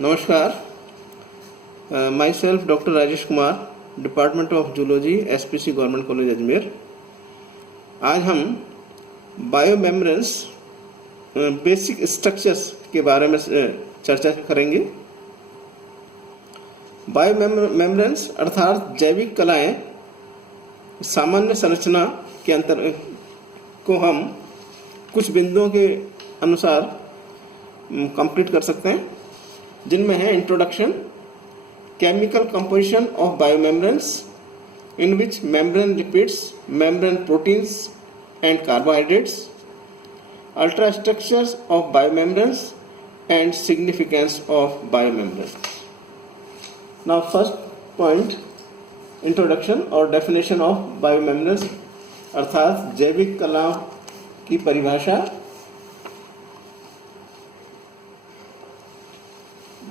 नमस्कार। My self doctor Rajesh Kumar, department of zoology, SPC government college Ajmer. आज हम बायोमेम्ब्रेन्स बेसिक स्ट्रक्चर्स के बारे में चर्चा करेंगे। बायोमेम्ब्रेन्स अर्थात जैविक कलाएं सामान्य संरचना के अंतर को हम कुछ बिंदुओं के अनुसार कंप्लीट कर सकते हैं, जिनमें है introduction, chemical composition of biomembranes in which membrane lipids, membrane proteins and carbohydrates, ultra structures of biomembranes and significance of biomembranes. Now first point, introduction और डेफिनेशन ऑफ बायोमेम्ब्रेन्स अर्थात जैविक कला की परिभाषा।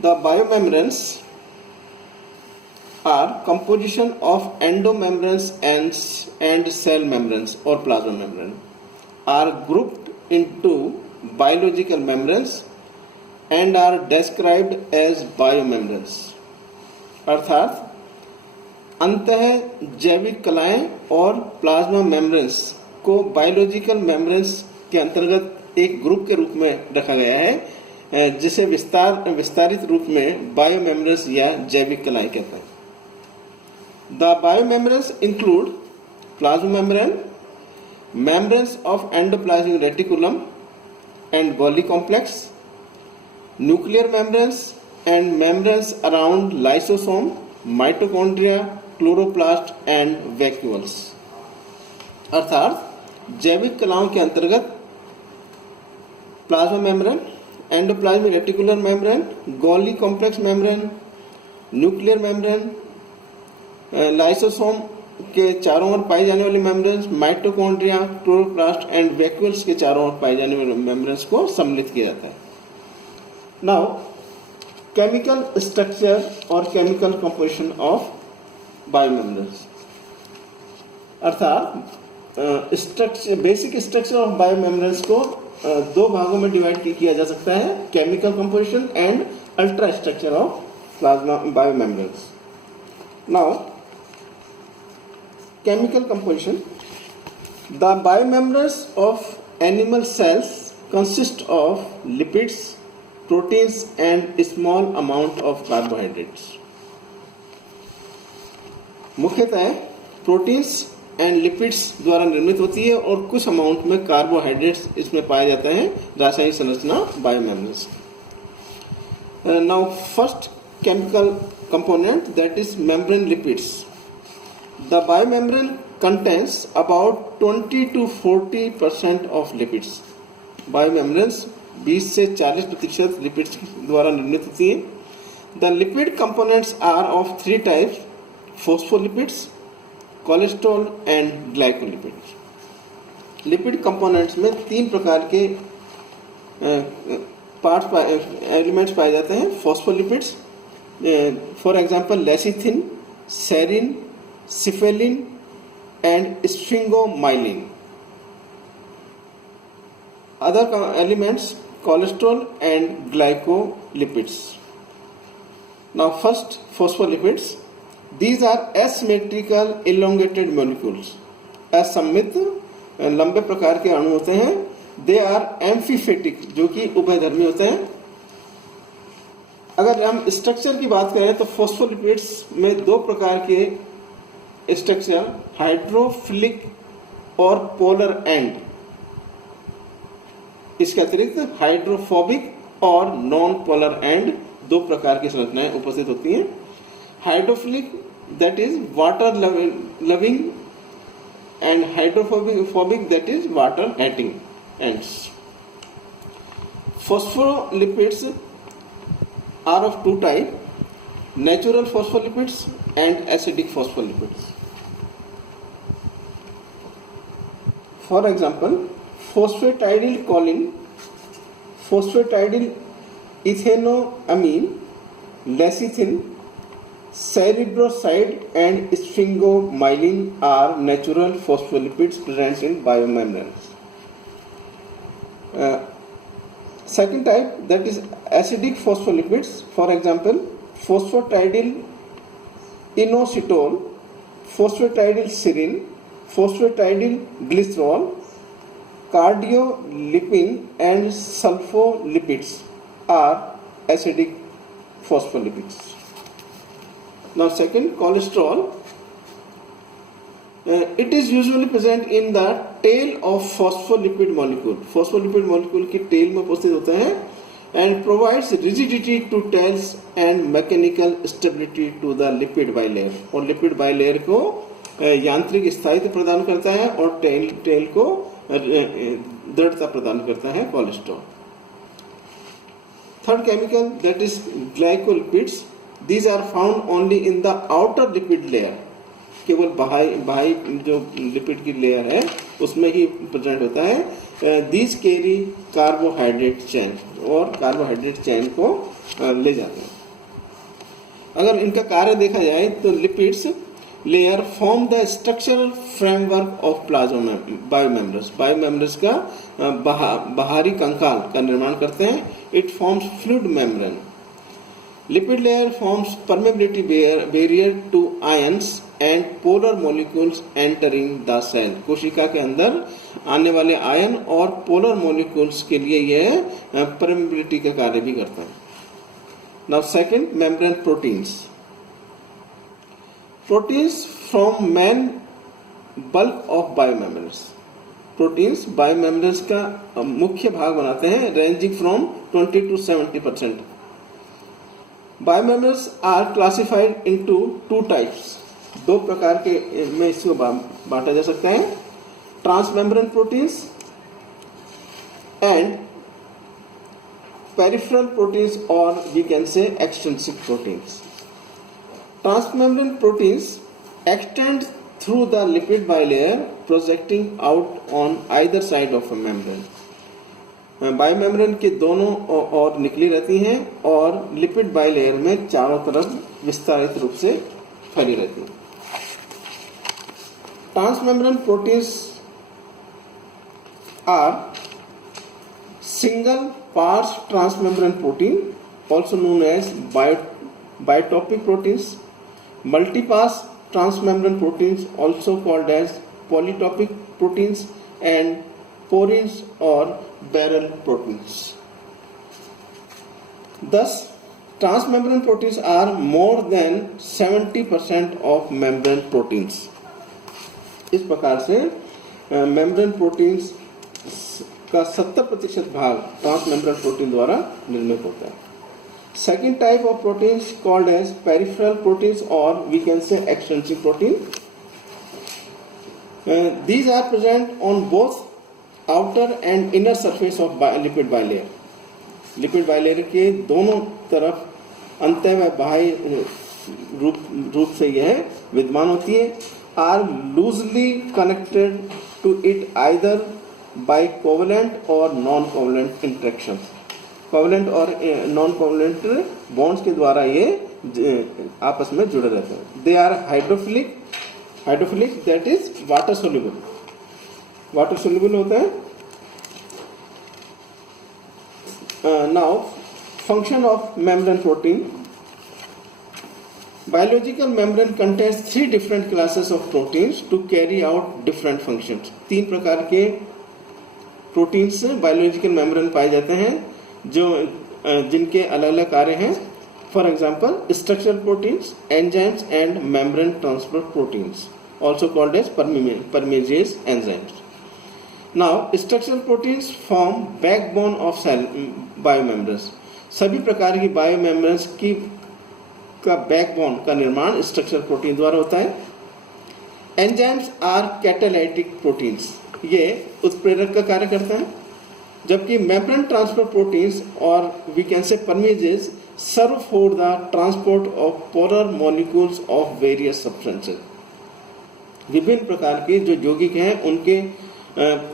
The biomembranes are composition of endomembranes and cell membranes or plasma membrane are grouped into biological membranes and are described as biomembranes। अर्थात अंतः जैविक कलाएं और प्लाज्मा मेम्ब्रेन्स को बायोलॉजिकल मेम्ब्रेन्स के अंतर्गत एक ग्रुप के रूप में रखा गया है, जिसे विस्तारित रूप में बायोमेम्ब्रेन्स या जैविक कलाएं कहते हैं। The biomembranes include plasma membrane, membranes of endoplasmic reticulum and Golgi complex, nuclear membranes and membranes around lysosome, mitochondria, chloroplast and vacuoles. अर्थात जैविक कलाओं के अंतर्गत plasma membrane, endoplasmic reticular membrane, Golgi complex membrane, nuclear membrane, lysosome के चारों ओर पाई जाने वाली membranes, mitochondria, chloroplast and vacuoles के चारों ओर पाई जाने वाली मेम्ब्रेन्स को सम्मिलित किया जाता है। नाउ केमिकल स्ट्रक्चर और केमिकल कंपोजिशन ऑफ बायोमेम्ब्रेन्स अर्थात बेसिक स्ट्रक्चर ऑफ बायोमेम्ब्रेन्स को दो भागों में डिवाइड किया जा सकता है, chemical composition and ultra structure of plasma biomembranes. Now chemical composition, the biomembranes of animal cells consist of lipids, proteins and small amount of carbohydrates. मुख्यतः प्रोटीन्स एंड लिपिड्स द्वारा निर्मित होती है और कुछ अमाउंट में कार्बोहाइड्रेट्स इसमें पाया जाता है। रासायनिक संरचना biomembranes. Now first chemical component, that is membrane lipids. The biomembrane contains about 20 to 40% of lipids. Biomembranes 20 से 40% लिपिड्स द्वारा निर्मित होती है। The lipid components are of 3 types, phospholipids, cholesterol and glycolipids. Lipid components में 3 प्रकार के एलिमेंट्स पाए जाते हैं। Phospholipids, for example lecithin, serine, cephalin and sphingomyelin. Other elements cholesterol and glycolipids. Now first phospholipids, these are asymmetrical elongated molecules। असममित लंबे प्रकार के अणु होते हैं। they are amphiphatic, जो कि उभयधर्मी होते हैं। अगर हम स्ट्रक्चर की बात करें तो फॉस्फोलिपिड्स में 2 प्रकार के स्ट्रक्चर, हाइड्रोफिलिक और पोलर एंड। इसके अतिरिक्त हाइड्रोफोबिक और नॉन पोलर एंड 2 प्रकार की संरचनाएं उपस्थित होती हैं। Hydrophilic, that is water loving, and hydrophobic, that is water hating ends। Phospholipids are of 2 types, natural phospholipids and acidic phospholipids। For example, phosphatidyl choline, phosphatidyl ethanoamine, lecithin, cerebroside and sphingomyelin are natural phospholipids present in biomembranes। Second type, that is acidic phospholipids, for example phosphatidyl inositol, phosphatidyl serine, phosphatidyl glycerol, cardiolipin and sulfolipids are acidic phospholipids. Now second, cholesterol. It is usually present in the tail of phospholipid molecule. Phospholipid molecule की tail में उपस्थित होता है and provides rigidity to tails and mechanical stability to the lipid bilayer. और lipid bilayer को यांत्रिक स्थायित्व प्रदान करता है और टेल को दृढ़ता प्रदान करता है cholesterol. Third chemical, that is glycolipids. These are found only in the outer lipid layer. केवल बाहरी जो लिपिड की लेयर है उसमें ही प्रेजेंट होता है. These carry carbohydrate chain और कार्बोहाइड्रेट चेन को ले जाते हैं. अगर इनका कार्य देखा जाए तो lipids layer form the structural framework of plasma biomembranes. Biomembranes का बाहरी कंकाल का निर्माण करते हैं. It forms fluid membrane. Lipid layer forms permeability barrier to ions and polar molecules entering the cell. कोशिका के अंदर आने वाले आयन और पोलर मॉलिक्यूल्स के लिए यह परमेबिलिटी का कार्य भी करता है. Now second, membrane proteins. Proteins from main bulk of biomembranes. Proteins biomembranes का मुख्य भाग बनाते हैं, ranging from 20 to 70%. Biomembranes are classified into two types. दो प्रकार के में इसको बांटा जा सकता है, transmembrane proteins and peripheral proteins और we can say extrinsic proteins. Transmembrane proteins extend through the lipid bilayer, projecting out on either side of a membrane. Biomembrane के दोनों ओर निकली रहती हैं और लिपिड बाइलेयर में चारों तरफ विस्तारित रूप से फैली रहती हैं. Transmembrane proteins are single pass transmembrane protein, also known as biotopic proteins. Multipass transmembrane proteins, also called as polytopic proteins, and porins or barrel proteins. Thus, transmembrane proteins are more than 70% of membrane proteins. इस प्रकार से membrane proteins का 70% भाग transmembrane protein द्वारा निर्मित होता है. Second type of proteins called as peripheral proteins or we can say extrinsic protein. These are present on both outer and inner surface of lipid bilayer. Lipid bilayer के दोनों तरफ अंतः व बाह्य रूप से यह विद्यमान होती है. Are loosely connected to it either by covalent or non-covalent interactions. Covalent और नॉन कोवलेंट बॉन्ड्स के द्वारा ये आपस में जुड़े रहते हैं. They are hydrophilic that is water soluble होता है. Now function of membrane protein. Biological membrane contains 3 different classes of proteins to carry out different functions. 3 प्रकार के प्रोटीन्स बायोलॉजिकल मेम्ब्रेन पाए जाते हैं जो जिनके अलग अलग कार्य हैं. For example structural proteins, enzymes and membrane transport proteins, also called as permeases enzymes. Now structural proteins form backbone of cell biomembranes. सभी प्रकार की बायोमेम्ब्रेन्स की का बैकबोन का निर्माण स्ट्रक्चरल प्रोटीन द्वारा होता है. Enzymes are catalytic proteins. ये उत्प्रेरक का कार्य करते हैं, जबकि मेम्ब्रेन ट्रांसपोर्ट प्रोटीन्स और we can say permeases serve for the transport of polar molecules of various substances. विभिन्न प्रकार के जो यौगिक हैं उनके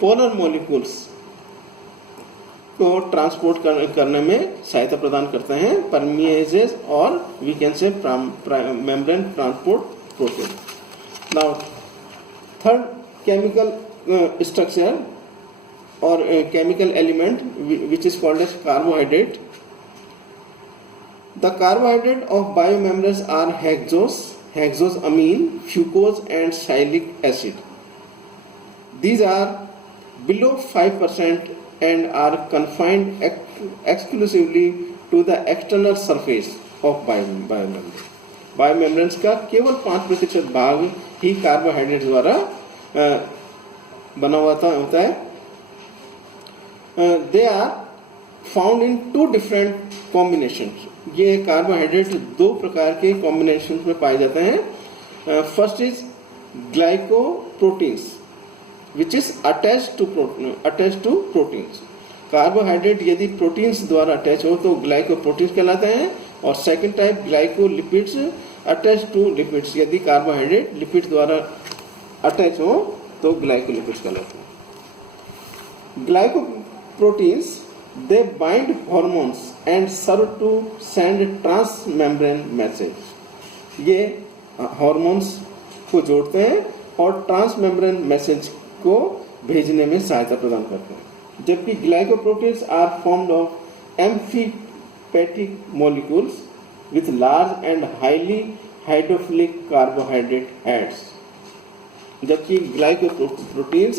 पोलर मॉलिक्यूल्स को ट्रांसपोर्ट करने में सहायता प्रदान करते हैं परमेजेज और we can say membrane transport protein. Now third chemical structure or chemical element which is called as carbohydrate. The carbohydrate of biomembranes are hexosamine, fucose and sialic acid. These are below 5% and are confined exclusively to the external surface of biomembrane. बायोमेम्ब्रेन्स का केवल 5% भाग ही carbohydrate द्वारा बना हुआ होता है. They are found in 2 different combinations. ये carbohydrate 2 प्रकार के कॉम्बिनेशन में पाए जाते हैं. First is glycoproteins which is attached to proteins. Carbohydrate यदि प्रोटीन्स द्वारा अटैच हो तो ग्लाइकोप्रोटीन्स कहलाते हैं. और second type glycolipids attach to lipids. यदि कार्बोहाइड्रेट लिपिड द्वारा अटैच हो तो ग्लाइकोलिपिड्स कहलाते हैं. Glycoproteins they bind hormones and serve to send transmembrane message. ये हॉर्मोन्स को जोड़ते हैं और ट्रांसमेम्ब्रेन मैसेज को भेजने में सहायता प्रदान करते हैं. जबकि glycoproteins are formed of amphipathic molecules with large and highly hydrophilic carbohydrate heads. जबकि ग्लाइकोप्रोटीन्स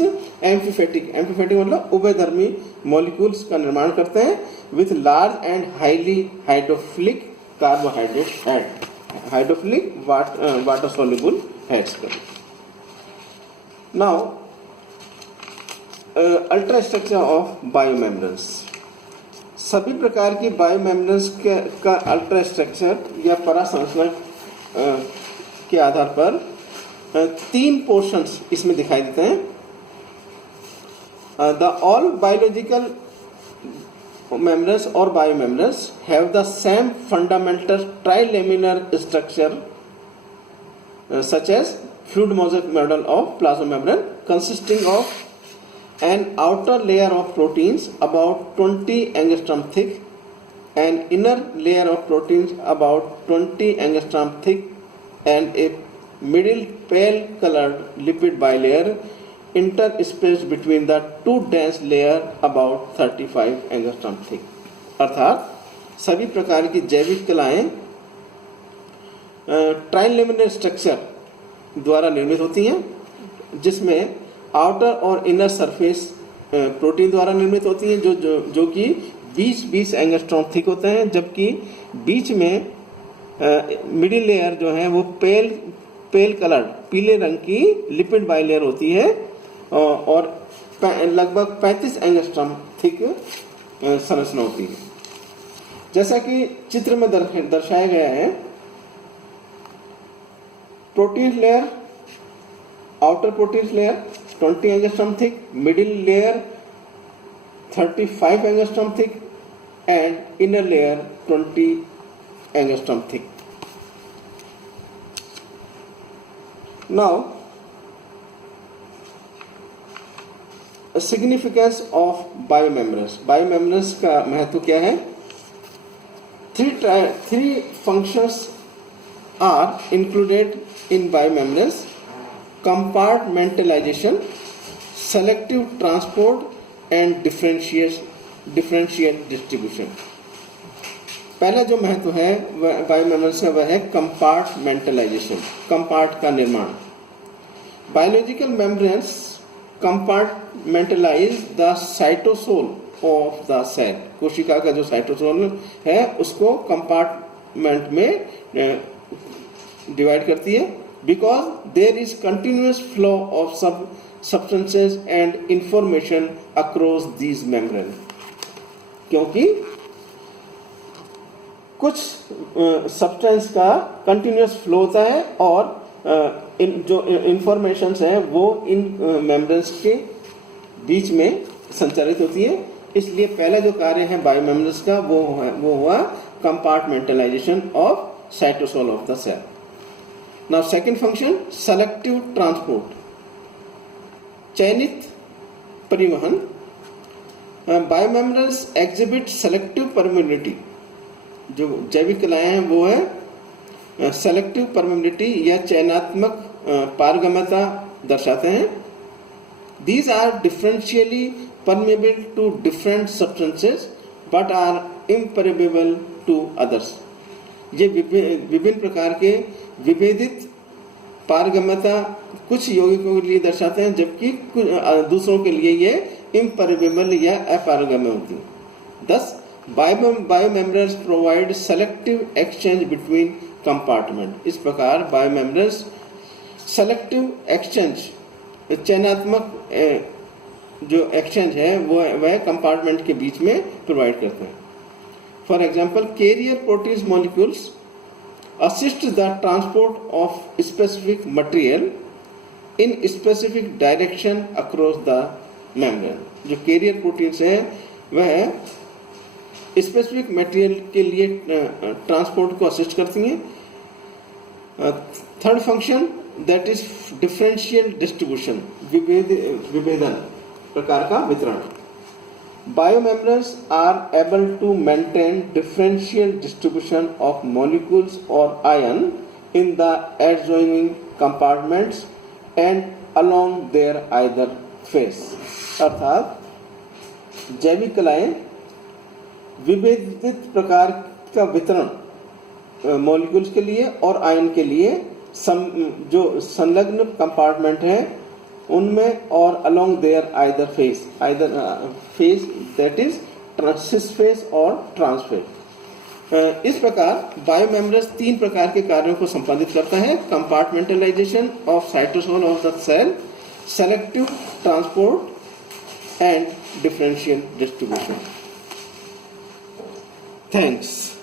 एम्फीपैथिक मतलब उभयधर्मी मॉलिक्यूल्स का निर्माण करते हैं with large and highly hydrophilic carbohydrate head. Hydrophilic water soluble heads का. Now ultra structure of biomembranes. सभी प्रकार की बायोमेम्ब्रेन्स का अल्ट्रा स्ट्रक्चर या परासंरचना के आधार पर 3 पोर्शंस इसमें दिखाई देते हैं. द ऑल बायोलॉजिकल मेम्ब्रेन्स और biomembranes have the same fundamental trilaminar structure such as fluid mosaic model of plasma membrane consisting of an outer layer of proteins about 20 angstrom thick, an inner layer of proteins about 20 angstrom thick, and a middle pale colored lipid bilayer interspaced between the 2 dense layer about 35 angstrom thick. अर्थात सभी प्रकार की जैविक कलाएं ट्राइलेमिनर structure द्वारा निर्मित होती हैं, जिसमें आउटर और इनर सरफेस प्रोटीन द्वारा निर्मित होती हैं जो कि 20 एंगस्ट्रॉम थिक होते हैं. जबकि बीच में मिडिल लेयर जो है वो पेल कलर पीले रंग की लिपिड बाइलेयर होती है और लगभग 35 एंगस्ट्रॉम थिक संरचना होती है. जैसा कि चित्र में दर्शाया गया है, protein layer, outer protein layer 20 angstrom thick, middle layer 35 angstrom thick, and inner layer 20 angstrom thick. Now, a significance of biomembranes. Biomembranes का महत्व क्या है? Three functions are included in biomembranes: compartmentalization, selective transport and differentiate distribution. पहला जो महत्व है बायोमेम्ब्रेन्स का वह है कंपार्टमेंटलाइजेशन, कंपार्ट का निर्माण. Biological membranes compartmentalise the cytosol of the cell. कोशिका का जो साइटोसोल है उसको कंपार्टमेंट में डिवाइड करती है. Because there is continuous flow of substances and information across these membranes. क्योंकि कुछ सब्सटेंस का कंटिन्यूस फ्लो होता है और जो इंफॉर्मेशन है वो इन मेम्ब्रेन्स के बीच में संचारित होती है. इसलिए पहला जो कार्य है बायोमेम्ब्रेन्स का वो हुआ compartmentalisation of cytosol of the cell. Now second function, selective transport, चयनित परिवहन. Biomembranes exhibit selective permeability. जो जैविक कलाएं हैं वो है सेलेक्टिव परमेबिलिटी या चयनात्मक पारगम्यता दर्शाते हैं. These are differentially permeable to different substances but are impermeable to others. ये विभिन्न प्रकार के विभेदित पारगम्यता कुछ यौगिकों के लिए दर्शाते हैं, जबकि दूसरों के लिए ये impermeable या अपारगम्य होती है। Thus, biomembranes provide selective exchange between compartment. इस प्रकार बायोमेम्ब्रेन्स सेलेक्टिव एक्सचेंज, चयनात्मक जो एक्सचेंज है वह कंपार्टमेंट के बीच में प्रोवाइड करते हैं। For example, carrier protein molecules assist the transport of specific material in specific direction across the membrane. जो कैरियर प्रोटीन्स हैं वह स्पेसिफिक मटेरियल के लिए ट्रांसपोर्ट को असिस्ट करती हैं। Third function that is differential distribution, विभेदन प्रकार का वितरण। Biomembranes are able to maintain differential distribution of molecules और ion in the adjoining compartments and along their either face. अर्थात जैविक कलाएं विभेदित प्रकार का वितरण मॉलिक्यूल्स के लिए और आयन के लिए जो संलग्न कंपार्टमेंट है उनमें और along their either face that is cis face और ट्रांस फेस। इस प्रकार बायोमेम्ब्रेन्स 3 प्रकार के कार्यों को संपादित करता है: compartmentalisation of cytosol of the cell, selective transport and differential distribution. Thanks.